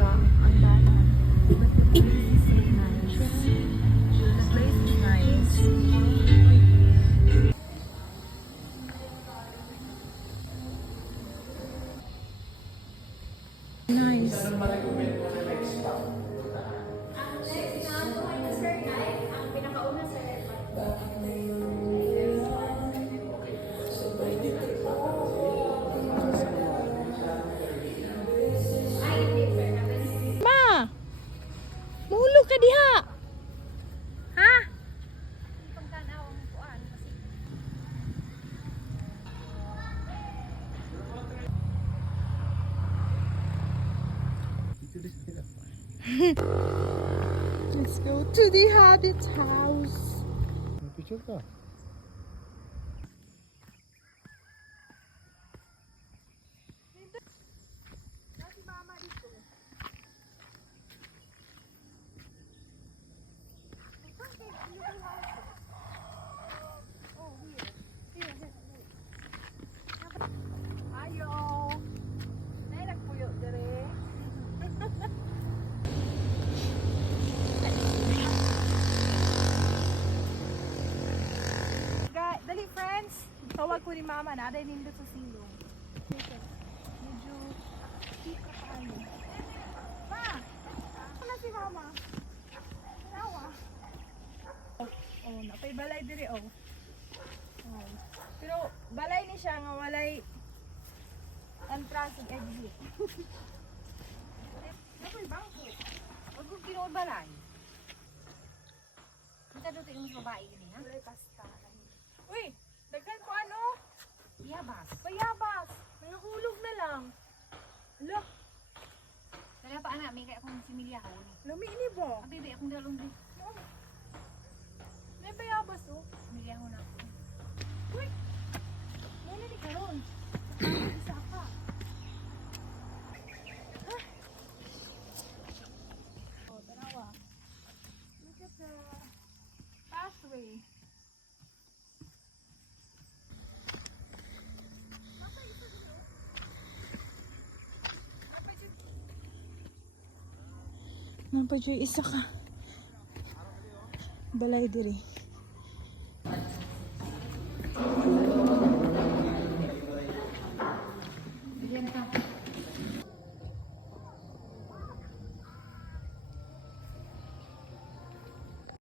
siya. Ang dami. But the place is so nice. The place is nice. Ma! Mahulog ka diha! Ha? Let's go to the Hobbit's house. Picture ka. Ayaw! May nagpuyo dire. Dali friends, tawag ko ni mama na dahil nindot sa silong. Medyo tika pa ano. Ma! Ano si mama? Nawa. Oh, napay balay diri oh. Oh. Pero balay ni siya nga walay entrance ug exit. Napay bangko. Huwag kong kinuod balay. Kita doon yung babae yun ha? Walay pasta. Uy, daghan ko ano? Biyabas. Bayabas. Nangahulog na lang. Ala, Kaya pa anak, may kaya akong similyahan. lami ini ba? Ang bibi akong dalong din. May bayabas oh. Similyahan ako. Uy! Muna ni Karon. Isa ka. Oh, tanawa. Look at the pathway. Napadyoy isa ka. Balay diri.